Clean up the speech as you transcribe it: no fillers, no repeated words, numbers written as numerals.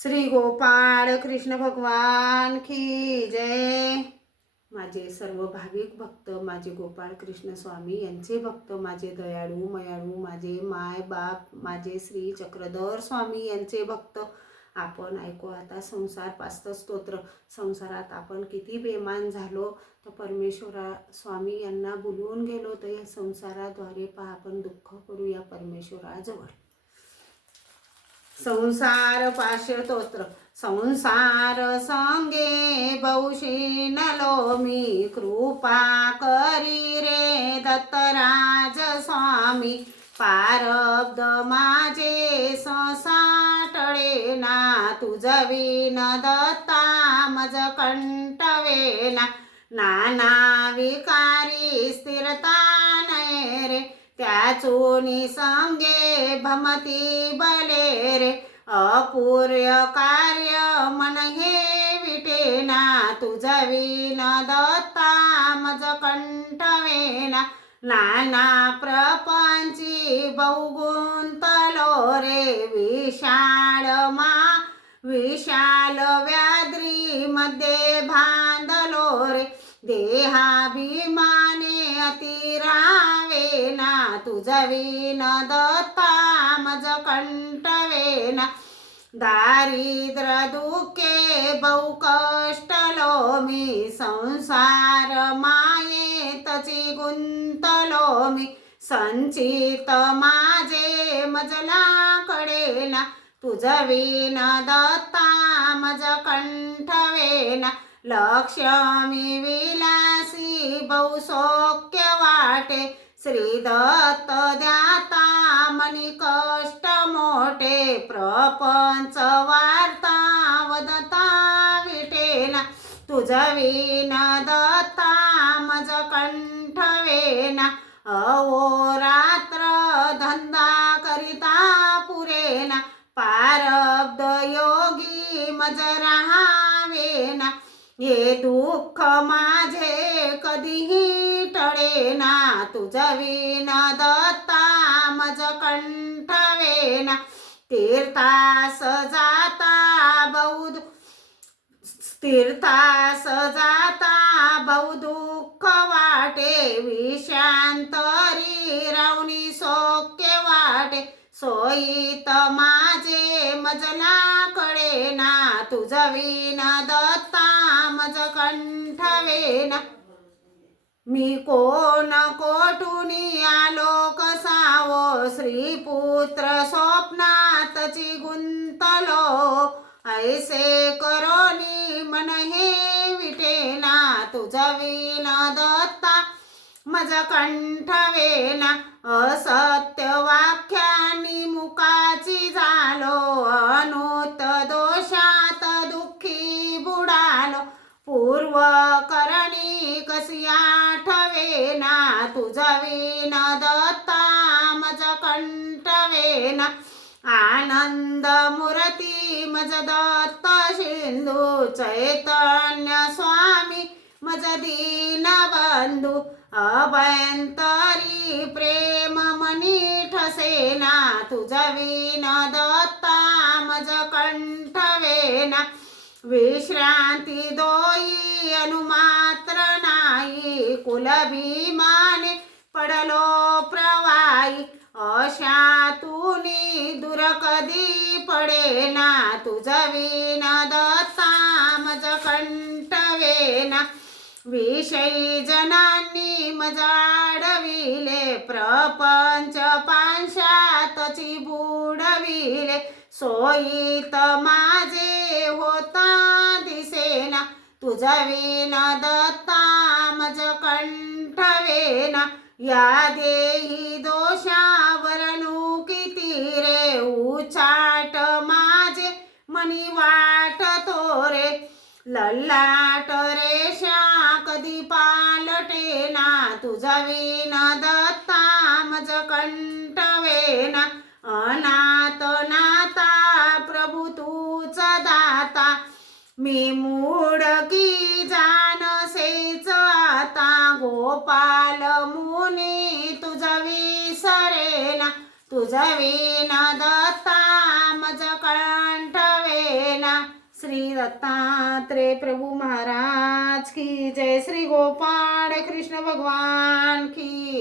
श्री गोपाळ कृष्ण भगवान की जय। माझे सर्व भाविक भक्त, माझे गोपाळ कृष्ण स्वामी यांचे भक्त, माझे दयाळू मयाळू, माझे माय बाप, माझे श्री चक्रधर स्वामी यांचे भक्त, आपण ऐकू आता संसार पास्त स्तोत्र। संसारात आपण किती बेमान झालो, तर परमेश्वरा स्वामी यांना बोलवून गेलो, तर या संसाराद्वारे पहा आपण दुःख करूया परमेश्वराजवळ। संसार पाश्य स्तोत्र। संसार संगे बहुशीनलो मी, कृपा करी रे दत्तराज स्वामी। पारब्ध माझे संसाटळे ना, तुझविन दत्ता मज कंटवेना। नाना विकारी स्थिरता नये रे, त्याचोनी संगे भमती बले रे। अपूर्य कार्य मन हे विटेना, तुझविन दत्ता मज कंठवेना। नाना प्रपंची बहुगुंतलो रे, विशाल व्याद्री मध्ये भांदलो रे। देहाभिमाने अतिरावेना, तुझविन दत्ता मज कंटवेना। दारिद्र दुःखे बहु कष्टलो मी, संसार मायेतची गुंतलो मी। संचित माझे मजला कडेना, तुझविन दत्ता मज कंठवेना। लक्ष्मी विलासी बहु सौख्य वाटे, श्री दत्त द्याता मनी कष्ट मोठे। प्रपंच वार्ता वदता विटेना, तुझविन दत्ता मज कंठवेना। अहोरात्र धंदा करिता पुरेना, पारब्ध योगी मज राहावेना। हे दुःख माझे कधीही टळेना, तुझविन दत्ता मज कंठवेना। तीर्थास जाता बहु दुःख वाटे, विषांतरी रावणी सौख्य वाटे। सोयीत माझे मजला कळेना, तुझविन दत्ता मज कंठवेना। मी कोण कोठुनी आलो कसावो, श्रीपुत्र स्वप्नातची गुंतलो। ऐसे करोनी मन हे विटेना, तुझविन दत्ता मज कंठवेना। असत्य वाक्यानी मुखाची झालो, अनुत दोषात दुःखी बुडालो। पूर्व करणी कसी आठवेना, तुझविन दत्ता मज कंठवेना। आनंद मूर्ती मज दत्त सिंधू, चैतन्य स्वामी मज दीन बंधू। अभयंतरी प्रेम मनी ठसेना, तुझविन दत्ता मज कंठवेना। विश्रांती दोई अनुमात्र नाही, कुलभिमाने पडलो प्रवाई। अशातुनी दूर कधी पडेना, तुझविन दत्ता मज कंठवेना। विषयी जनांनी मज अडविले, प्रपंच पांशातची बुडविले। सोयीत माझे होता दिसेना, तुझविन दत्ता मज कंठवेना। या देही दोषावरनु किती रे, उचाट माझे मनी वाटतो रे। ललाट रेषा कधी पालटेना, तुझविन दत्ता मज कंठवेना। अनाथ नाता प्रभु तूच दाता, मी मूड की जानसेच आता। गोपाल मुनी तुझ विसरेना, तुझविन दत्ता मज कंठवेना। श्री दत्तात्रेय प्रभु महाराज की जय, श्री गोपाळ कृष्ण भगवान की